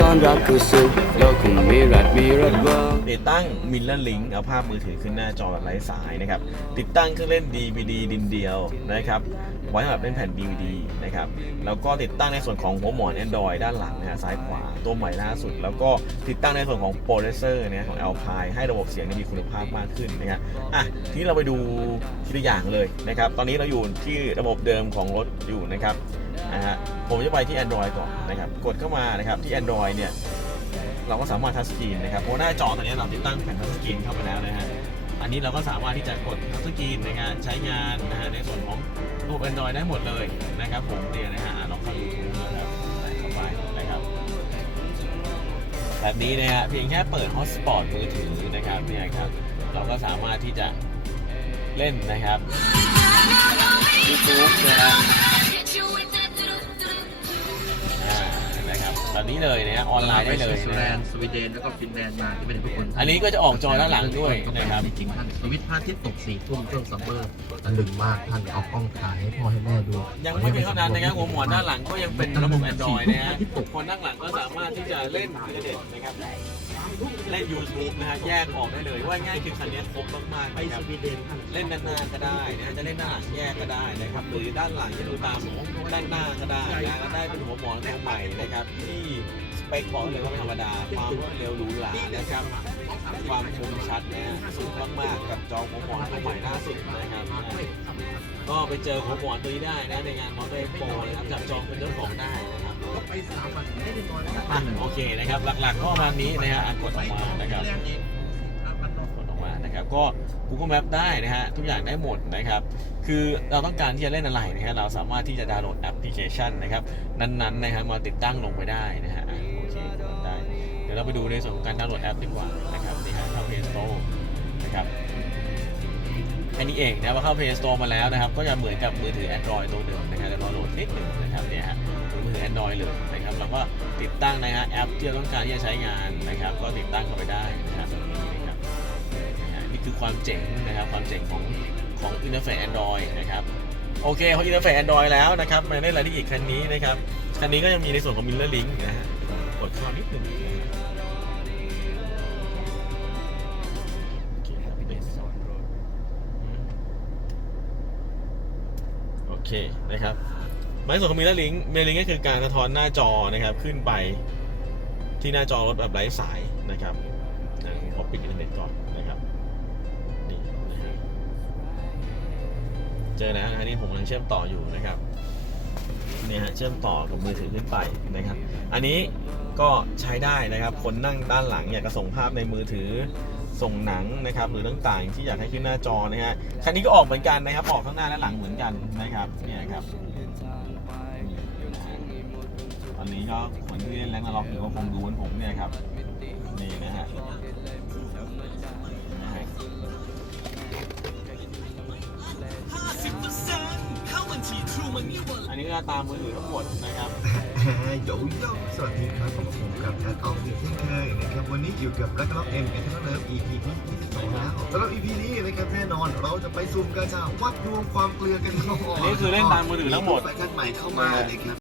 ต้อนรับเข้าสู่โลกของวิรัตวิรัตเวิลด์ ติดตั้ง Mirror Link เอาภาพมือถือขึ้นหน้าจอแบบไร้สายนะครับ ติดตั้งเครื่องเล่น DVD ดินเดียวนะครับ ไว้สำหรับเล่นแผ่น DVD นะครับ แล้วก็ติดตั้งในส่วนของหัวหมอน Android ด้านหลังนะฮะซ้ายขวา ตัวใหม่ล่าสุด แล้วก็ติดตั้งในส่วนของโปรเซสเซอร์เนี่ยของ Alpine ให้ระบบเสียงมีคุณภาพมากขึ้นนะครับ อะ ทีนี้เราไปดูทีละอย่างเลยนะครับ ตอนนี้เราอยู่ที่ระบบเดิมของรถอยู่นะครับ นะฮะ ผมจะไปที่ Android ก่อนนะครับ กดเข้ามานะครับที่ Android เนี่ย เราก็สามารถทัชสกรีนนะครับเพราะหน้าจอตอนนี้เราติดตั้งแผ่นทัชสกรีนเข้าไปแล้วนะฮะอันนี้เราก็สามารถที่จะกดทัชสกรีนในการใช้งานนะฮะในส่วนของระบบ Android ได้หมดเลยนะครับผมเนี่ยนะฮะลองเข้า YouTube นะครับใส่เข้าไปนะครับแบบนี้นะฮะเพียงแค่เปิด Hotspot มือถือนะครับเนี่ยครับเราก็สามารถที่จะเล่นนะครับ YouTube นะฮะ นะครับแบบนี้เลยนะฮะออนไลน์ได้เลยสวิตนะเซอร์แลฮะนด์สวีเดนแล้วก็ฟินแลนด์มาที่เป็นทุกคนอันนี้ก็จะออกจอด้านหลังด้วยนะครับ จริงๆท่านสวิตช์พระอาทิตย์ตกสี่ทุ่มช่วงซัมเมอร์ตะลึงมากท่านเอากล้องถ่ายให้พ่อให้แม่ดู ยังไม่เพียงเท่านั้นนะครับหัวหมอนด้านหลังก็ยังเป็นระบบ Android นะฮะคนนั่งหลังก็สามารถที่จะเล่นอินเทอร์เน็ตนะครับ เล่น YouTube นะฮะแยกออกได้เลยว่าง่ายคือคันนี้ครบมากๆนะครับเล่นด้านหน้าก็ได้นะฮะจะเล่นด้านหลังแยกก็ได้นะครับหรือด้านหลังจะดูตามด้านหน้าก็ได้นะแล้วได้เป็นหัวหมอนตัวใหม่นะครับที่สเปคบอกเลยว่าไม่ธรรมดาความรวดเร็วหรูหรานะครับความคมชัดนะฮะสูงมากๆกับจอหัวหมอนตัวใหม่ล่าสุดนะครับก็ไปเจอหัวหมอนตัวนี้ได้นะในงานมอเตอร์โปรนะครับจับจองเป็นเจ้าของได้ อนอะโอเคนะครับหลักๆก็ประมาณนี้นะฮะอะกดออกมานะครับกดออกมานะครับก็ Google Map ได้นะฮะทุกอย่างได้หมดนะครับ คือเราต้องการที่จะเล่นอะไรนะฮะเราสามารถที่จะดาวน์โหลดแอปพลิเคชันนะครับ นั้นๆนะครับมาติดตั้งลงไปได้นะฮะอะโอเคกดได้เดี๋ยวเราไปดูในส่วนของการดาวน์โหลดแอปดีกว่านะครับนี่ฮะเข้า Play Store นะครับแค่นี้เองนะพอเข้า Play Store มาแล้วนะครับ ก็จะเหมือนกับมือถือ Android ตัวหนึ่งนะครับจะรอโหลดนิดหนึ่งนะครับ เลยนะครับเราก็ติดตั้งนะฮะแอปที่เราต้องการที่จะใช้งานนะครับ ก็ติดตั้งเข้าไปได้นะครับนี้นะครับนี่คือความเจ๋งนะครับความเจ๋งของของอินเทอร์เฟซ Android นะครับโอเคพออินเทอร์เฟซ Android แล้วนะครับมาเล่นอะไรที่อีกคันนี้นะครับคันนี้ก็ยังมีในส่วนของ Mirror Link นะฮะกดเข้านิดหนึ่งโอเคนะครับ ไม้ส่วนของมิเรลิงมิเรลิงก็คือการสะท้อนหน้าจอนะครับขึ้นไปที่หน้าจอรถแบบไร้สายนะครับนะผมขอปิดอินเทอร์เน็ตก่อนนะครับนี่นะฮะเจอนะอันนี้ผมกำลังเชื่อมต่ออยู่นะครับเนี่ยฮะเชื่อมต่อกับมือถือขึ้นไปนะครับ อันนี้ก็ใช้ได้นะครับ คนนั่งด้านหลังอยากจะส่งภาพในมือถือส่งหนังนะครับ หรือต่างๆ ที่อยากให้ขึ้นหน้าจอนะฮะคันนี้ก็ออกเหมือนกันนะครับ ออกข้างหน้าและหลังเหมือนกันนะครับเนี่ยครับ อนนี้ก็คนที่เล่นแรงนาล็อกอยู่ก็คงดูเหมือนผมเนี่ยครับนี่นะฮะนะฮะอันนี้ก็ตามมือถือทั้งหมดนะครับโยโย่สวัสดีครับผมผมกับนักกอล์ฟอีกเช่นเคยนะครับวันนี้อยู่กับนักกอล์ฟเอ็มเอ็นเทอร์เลิฟ EP ที่22แล้วสำหรับ EP นี้นะครับแน่นอนเราจะไปซูมกระจาวัดดวงความเกลือกันก่อนอันนี้คือเล่นตามมือถือทั้งหมดแฟชั่นใหม่เข้ามานะครับ